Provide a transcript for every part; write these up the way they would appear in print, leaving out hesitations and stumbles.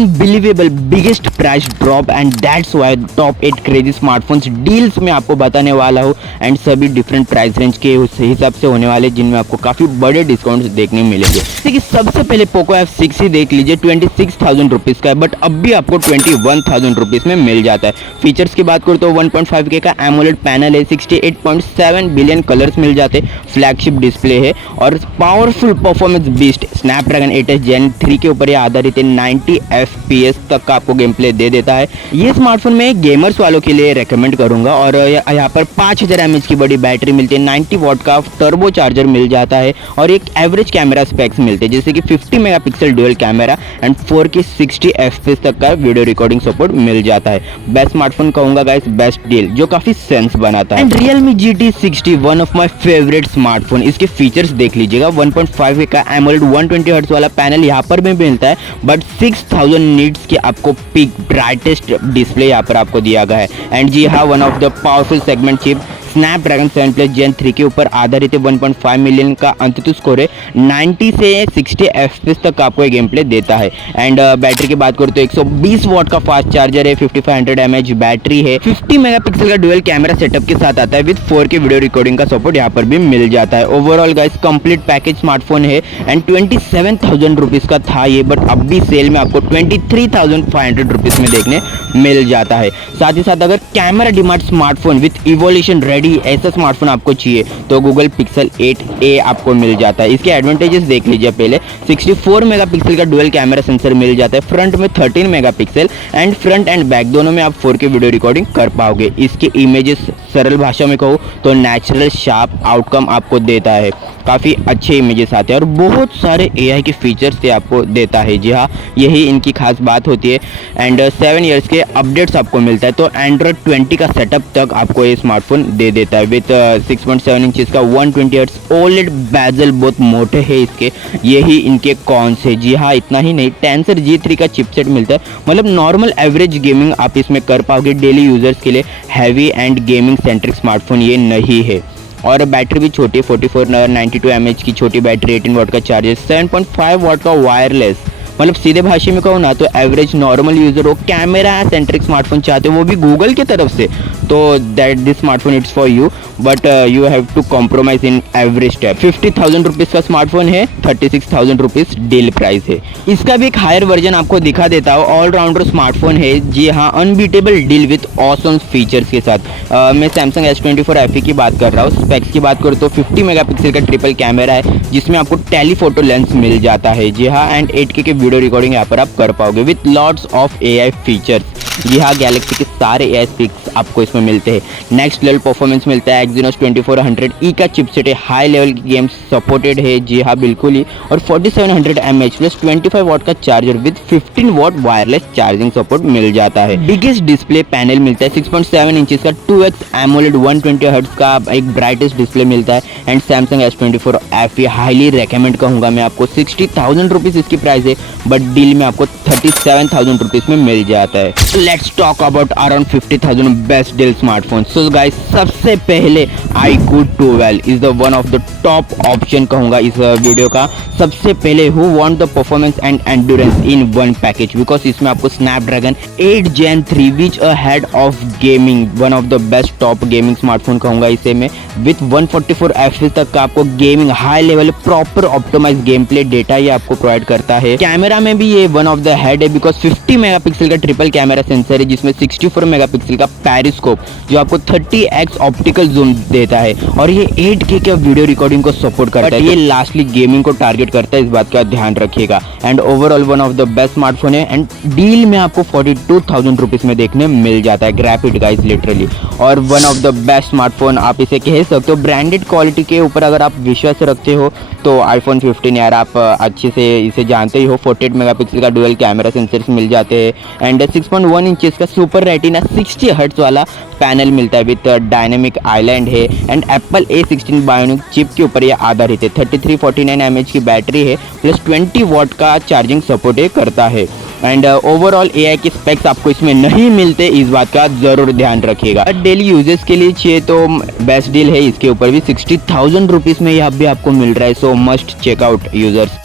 Unbelievable biggest price drop and that's why top 8 crazy smartphones deals में आपको बताने वाला हूँ एंड सभी डिफरेंट प्राइस रेंज के उस हिसाब से होने वाले जिनमें आपको काफ़ी बड़े डिस्काउंट्स देखने मिलेंगे। जैसे कि सबसे पहले पोको F6 ही देख लीजिए 26,000 रुपीज़ का है, बट अब भी आपको 21,000 रुपीज़ में मिल जाता है। फीचर्स की बात करूँ तो 1.5K का एमोलेड पैनल है, 68.7 बिलियन कलर्स मिल जाते, फ्लैगशिप डिस्प्ले है और powerful performance beast Snapdragon 8s Gen 3 के ऊपर ये आधारित है। 90 FPS तक का आपको गेम प्ले दे देता है। ये स्मार्टफोन में गेमर्स वालों के लिए रेकमेंड करूंगा और यहाँ पर 5000 mAh की बड़ी बैटरी मिलती है, 90 वॉट का टर्बो चार्जर मिल जाता है और एक एवरेज कैमरा स्पेक्स मिलते हैं जैसे कि 50 megapixel dual camera and 4K 60 FPS तक का वीडियो रिकॉर्डिंग सपोर्ट मिल जाता है। बेस्ट स्मार्टफोन कहूंगा गाइस, बेस्ट डील जो काफी सेंस बनाता है। And Realme GT60 one of my favourite smartphone. इसके फीचर्स देख लीजिएगा, 1.5K का एमोलेड 120 हर्ट्ज वाला पैनल यहाँ पर भी मिलता है, बट 6000 नीट्स की आपको पिक ब्राइटेस्ट डिस्प्ले यहाँ पर आपको दिया गया है। एंड जी हाँ, one of the powerful segment chip Snapdragon 7+ Gen 3 के ऊपर आधारित 1.5 मिलियन का अंततः स्कोर है, 90 से 60 FPS तक आपको गेम प्ले देता है। एंड बैटरी की बात करूँ तो 120 वॉट का फास्ट चार्जर है, 5500 mAh बैटरी है, 50 मेगापिक्सल का डुअल कैमरा सेटअप के साथ आता है विद 4K वीडियो रिकॉर्डिंग का सपोर्ट यहाँ पर भी मिल जाता है। Overall guys complete package smartphone है एंड 27,000 रुपीज़ का था ये, बट अब भी सेल में आपको 23,500 रुपीज़ में देखने मिल जाता है। साथ ही साथ अगर camera demand smartphone with evolution ऐसा स्मार्टफोन आपको चाहिए तो गूगल पिक्सल 8a आपको मिल जाता है। इसके एडवांटेजेस देख लीजिए। पहले 64 मेगापिक्सल का डुअल कैमरा सेंसर मिल जाता है, फ्रंट में 13 megapixel and front end back दोनों में आप 4K वीडियो रिकॉर्डिंग कर पाओगे। इसके इमेजेस सरल भाषा में कहूँ तो नेचुरल शार्प आउटकम आपको देता है, काफ़ी अच्छे इमेजेस आते हैं और बहुत सारे AI के फीचर्स से आपको देता है। जी हाँ, यही इनकी खास बात होती है। एंड 7 इयर्स के अपडेट्स आपको मिलता है, तो एंड्रॉयड 20 का सेटअप तक आपको ये स्मार्टफोन दे देता है विथ 6.7 इंचेस का 120 हर्ट्ज ओलेड बेजल, बहुत मोटे हैं इसके, यही इनके कॉन्स है। जी हाँ, इतना ही नहीं, टेंसर G3 का चिपसेट मिलता है, मतलब नॉर्मल एवरेज गेमिंग आप इसमें कर पाओगे। डेली यूजर्स के लिए heavy and gaming centric smartphone ये नहीं है। और बैटरी भी छोटी, 4492 mAh की छोटी बैटरी, 18 वॉट का चार्जर, 7.5 वॉट का वायरलेस, मतलब सीधे भाषा में कहूँ ना तो एवरेज नॉर्मल यूजर हो, कैमरा सेंट्रिक स्मार्टफोन चाहते हो वो भी गूगल की तरफ से, तो that this smartphone it's for you, but you have to compromise in every step. 50,000 rupees का स्मार्टफोन है, 36,000 रुपीज़ डील प्राइस है। इसका भी एक हायर वर्जन आपको दिखा देता हूँ। ऑलराउंडर स्मार्टफोन है, जी हाँ, unbeatable deal with awesome features के साथ। मैं सैमसंग S24 FE की बात कर रहा हूँ। स्पेक्स की बात करूँ तो 50 मेगापिक्सल का ट्रिपल कैमरा है जिसमें आपको टेलीफोटो लेंस मिल जाता है। जी हाँ, एंड 8K के वीडियो रिकॉर्डिंग यहाँ पर आप कर पाओगे with lots of AI features. जी हाँ, गैलेक्सी के सारे AI स्पीक्स आपको इसमें मिलते हैं। नेक्स्ट लेवल परफॉर्मेंस मिलता है, Exynos 2400E का चिपसेट है, हाई लेवल की गेम्स सपोर्टेड है। जी हाँ, बिल्कुल ही, और 4700 mAh प्लस 25 वॉट का charger with 15 watt wireless charging support मिल जाता है। बिगेस्ट डिस्प्ले पैनल मिलता है, 6.7 इंचेस का 2x एमोलेड 120 हर्ट्ज का एक ब्राइटेस्ट डिस्प्ले मिलता है। And Samsung S24 FE highly recommend कहूँगा मैं आपको। 60,000 रुपीज़ इसकी प्राइस है, बट डील में आपको 37,000 रुपीज़ में मिल जाता है। Let's talk about around 50,000 best deal smartphone. So guys, सबसे पहले iQOO 12 is the one of the top option कहूँगा इस वीडियो का। सबसे पहले who want the performance and endurance in one package, because इसमें आपको Snapdragon 8 Gen 3 which ahead of gaming, one of the best top gaming smartphone कहूँगा इसे में, विथ 144 FPS तक का आपको gaming high level proper optimise game play data ये आपको प्रोवाइड करता है। कैमरा में भी ये वन ऑफ द हेड है, बिकॉज 50 मेगापिक्सल का ट्रिपल कैमरा सेंसर है जिसमें 64 मेगापिक्सल का पेरिस्कोप जो आपको 30x ऑप्टिकल जूम देता है, और ये 8K का वीडियो रिकॉर्डिंग को सपोर्ट करता है। ये लास्टली गेमिंग को टारगेट करता है, इस बात का ध्यान रखिएगा। And overall one of the best smartphone है एंड डील में आपको 42,000 रुपीज़ में देखने मिल जाता है। ग्रैब इट गाइस, लिटरली, और one of the best smartphone आप इसे कह सकते हो। ब्रांडेड क्वालिटी के ऊपर अगर आप विश्वास रखते हो तो iPhone 15 यार आप अच्छे से इसे जानते ही हो। 48 मेगापिक्सल का डुअल कैमरा सेंसर्स मिल जाते हैं एंड 6.1 इंचेस का सुपर रेटिना 60 हर्ट्ज वाला पैनल मिलता है विथ डायनेमिक आइलैंड है। And Apple A16 bionic chip के ऊपर यह आधारित है। 3349 mAh की बैटरी है प्लस 20 वॉट का चार्जिंग सपोर्ट करता है। एंड ओवरऑल AI के स्पेक्स आपको इसमें नहीं मिलते, इस बात का ज़रूर ध्यान रखिएगा। डेली यूजेस के लिए चाहिए तो बेस्ट डील है, इसके ऊपर भी 60,000 रुपीज़ में यह भी आपको मिल रहा है। So must check out users.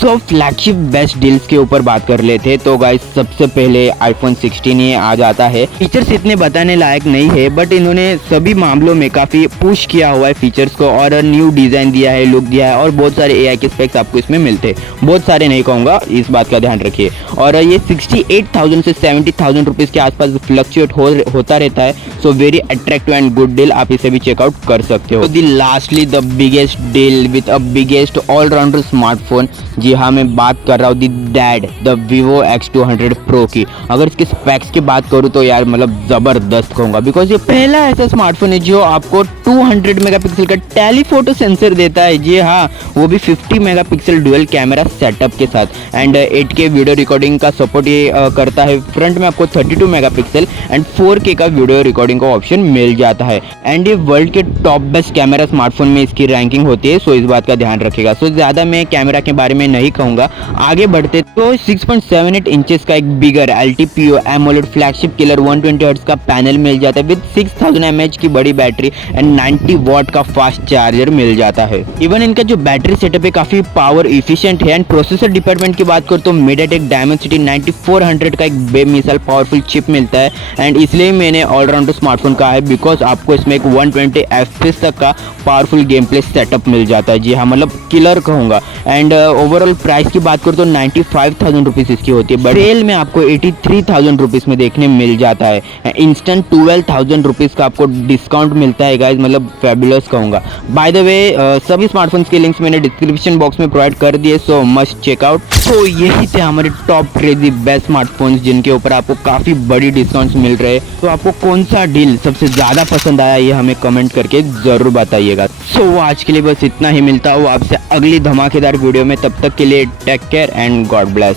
So flagship best deals के ऊपर बात कर लेते हैं तो गाइस सबसे पहले आईफोन 16 ही आ जाता है। फीचर्स इतने बताने लायक नहीं है बट इन्होंने सभी मामलों में काफ़ी पुश किया हुआ है फीचर्स को और न्यू डिज़ाइन दिया है, लुक दिया है और बहुत सारे एआई के स्पेक्स आपको इसमें मिलते हैं। बहुत सारे नहीं कहूँगा, इस बात का ध्यान रखिए। और ये 68,000 से 70,000 रुपीज़ के आसपास फ्लक्चुएट होता रहता है। So very attractive and good deal, आप इसे भी चेकआउट कर सकते हो। The lastly the biggest deal with a biggest allrounder smartphone. जी हाँ, मैं बात कर रहा हूँ the dad the Vivo X200 Pro की। अगर इसके स्पेक्स की बात करूँ तो यार मतलब ज़बरदस्त कहूँगा, बिकॉज ये पहला ऐसा स्मार्टफोन है जो आपको 200 मेगापिक्सल का टेलीफोटो सेंसर देता है। जी हाँ, वो भी 50 मेगापिक्सल डुअल कैमरा सेटअप के साथ एंड 8K वीडियो रिकॉर्डिंग का सपोर्ट ये करता है। फ्रंट में आपको 32 मेगापिक्सल एंड 4K का वीडियो रिकॉर्डिंग का ऑप्शन मिल जाता है एंड ये वर्ल्ड के टॉप बेस्ट कैमरा स्मार्टफोन में इसकी रैंकिंग होती है। सो इस बात का ध्यान रखेगा। सो ज़्यादा मैं कैमरा के बारे में नहीं कहूँगा, आगे बढ़ते तो 6.78 इंचेस का एक बिगर LTPO AMOLED flagship killer 120 hertz का पैनल मिल जाता है विद 6000 mAh की बड़ी बैटरी एंड 90 वॉट का फास्ट चार्जर मिल जाता है। इवन इनका जो बैटरी सेटअप है काफी पावर इफिशिएंट है एंड प्रोसेसर डिपार्टमेंट की बात करूँ तो MediaTek Dimensity 9400 का एक बेमिसाल पावरफुल चिप मिलता है एंड इसलिए मैंने ऑलराउंडर स्मार्टफोन कहा है बिकॉज आपको इसमें एक 120 FPS तक का पावरफुल गेम प्ले सेटअप मिल जाता है। जी हाँ, मतलब किलर कहूँगा। एंड ओवरऑल प्राइस की बात करूँ तो 95,000 रुपीज़ इसकी होती है, बट सेल में आपको 83,000 रुपीज़ में देखने मिल जाता है। इंस्टेंट 12,000 रुपीज़ का आपको डिस्काउंट मिलता है गाइज, मतलब फैबुलस कहूँगा। बाय द वे सभी स्मार्टफोन्स के लिंक्स मैंने डिस्क्रिप्शन बॉक्स में प्रोवाइड कर दिए, सो मस्ट चेकआउट। तो यही थे हमारे टॉप क्रेजी बेस्ट स्मार्टफोन्स जिनके ऊपर आपको काफ़ी बड़ी डिस्काउंट्स मिल रहे हैं। तो आपको कौन सा डील सबसे ज़्यादा पसंद आया ये हमें कमेंट करके ज़रूर बताइएगा। सो आज के लिए बस इतना ही, मिलता हूँ आपसे अगली धमाकेदार वीडियो में। तब तक के लिए take care and God bless.